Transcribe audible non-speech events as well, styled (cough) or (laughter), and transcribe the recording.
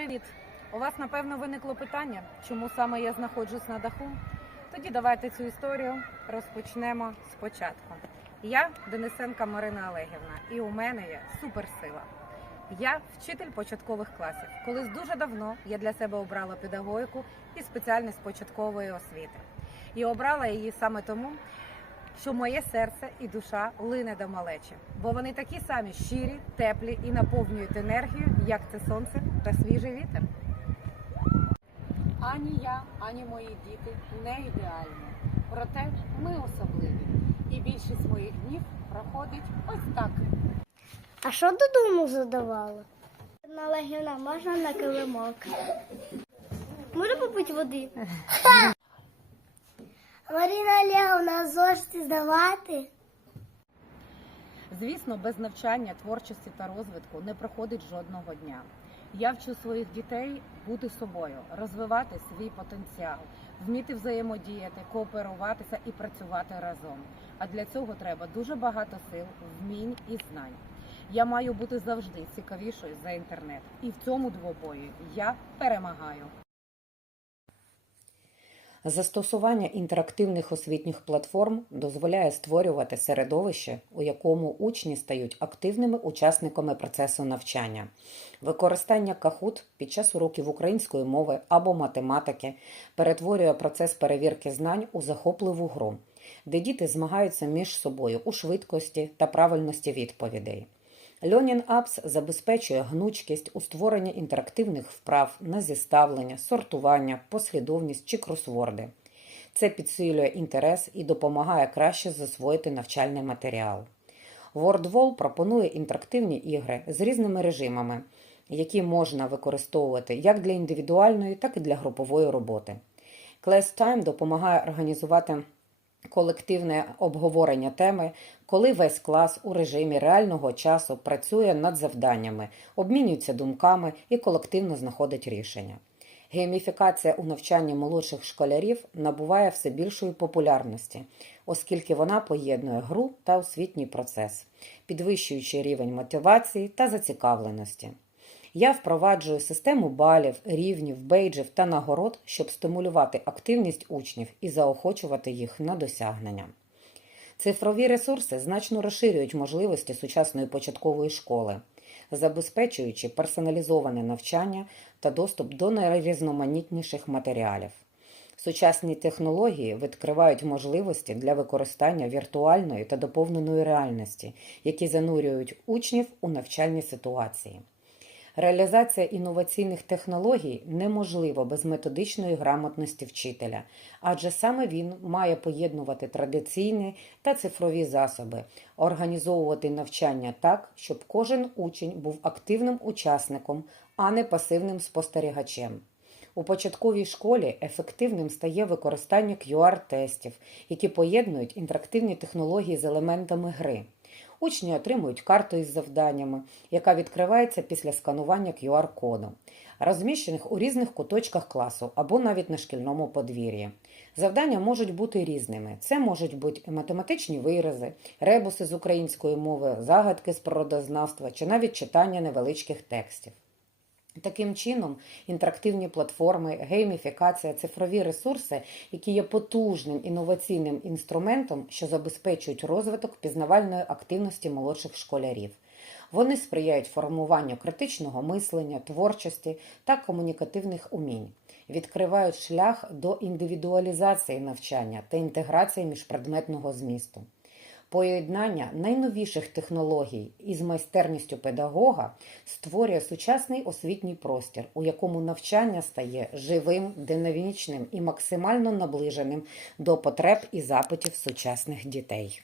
Привіт! У вас напевно виникло питання, чому саме я знаходжусь на даху? Тоді давайте цю історію розпочнемо спочатку. Я Денисенка Марина Олегівна, і у мене є суперсила. Я вчитель початкових класів. Колись дуже давно я для себе обрала педагогіку і спеціальність початкової освіти. І обрала її саме тому, що моє серце і душа лине до малечі, бо вони такі самі щирі, теплі і наповнюють енергію, як це сонце та свіжий вітер. Ані я, ані мої діти не ідеальні. Проте ми особливі. І більшість моїх днів проходить ось так. А що додому задавала? На Легіна можна на килимок. Можна попити води? (laughs) Маріна Олеговна, зошити здавати? Звісно, без навчання, творчості та розвитку не проходить жодного дня. Я вчу своїх дітей бути собою, розвивати свій потенціал, вміти взаємодіяти, кооперуватися і працювати разом. А для цього треба дуже багато сил, вмінь і знань. Я маю бути завжди цікавішою за інтернет, і в цьому двобої я перемагаю. Застосування інтерактивних освітніх платформ дозволяє створювати середовище, у якому учні стають активними учасниками процесу навчання. Використання Kahoot під час уроків української мови або математики перетворює процес перевірки знань у захопливу гру, де діти змагаються між собою у швидкості та правильності відповідей. Learning Apps забезпечує гнучкість у створенні інтерактивних вправ на зіставлення, сортування, послідовність чи кросворди. Це підсилює інтерес і допомагає краще засвоїти навчальний матеріал. WordWall пропонує інтерактивні ігри з різними режимами, які можна використовувати як для індивідуальної, так і для групової роботи. Class Time допомагає організувати колективне обговорення теми, коли весь клас у режимі реального часу працює над завданнями, обмінюється думками і колективно знаходить рішення. Гейміфікація у навчанні молодших школярів набуває все більшої популярності, оскільки вона поєднує гру та освітній процес, підвищуючи рівень мотивації та зацікавленості. Я впроваджую систему балів, рівнів, бейджів та нагород, щоб стимулювати активність учнів і заохочувати їх на досягнення. Цифрові ресурси значно розширюють можливості сучасної початкової школи, забезпечуючи персоналізоване навчання та доступ до найрізноманітніших матеріалів. Сучасні технології відкривають можливості для використання віртуальної та доповненої реальності, які занурюють учнів у навчальні ситуації. Реалізація інноваційних технологій неможлива без методичної грамотності вчителя, адже саме він має поєднувати традиційні та цифрові засоби, організовувати навчання так, щоб кожен учень був активним учасником, а не пасивним спостерігачем. У початковій школі ефективним стає використання QR-тестів, які поєднують інтерактивні технології з елементами гри. Учні отримують карту із завданнями, яка відкривається після сканування QR-коду, розміщених у різних куточках класу або навіть на шкільному подвір'ї. Завдання можуть бути різними. Це можуть бути математичні вирази, ребуси з української мови, загадки з природознавства чи навіть читання невеличких текстів. Таким чином, інтерактивні платформи, гейміфікація, цифрові ресурси, які є потужним інноваційним інструментом, що забезпечують розвиток пізнавальної активності молодших школярів. Вони сприяють формуванню критичного мислення, творчості та комунікативних умінь, відкривають шлях до індивідуалізації навчання та інтеграції міжпредметного змісту. Поєднання найновіших технологій із майстерністю педагога створює сучасний освітній простір, у якому навчання стає живим, динамічним і максимально наближеним до потреб і запитів сучасних дітей.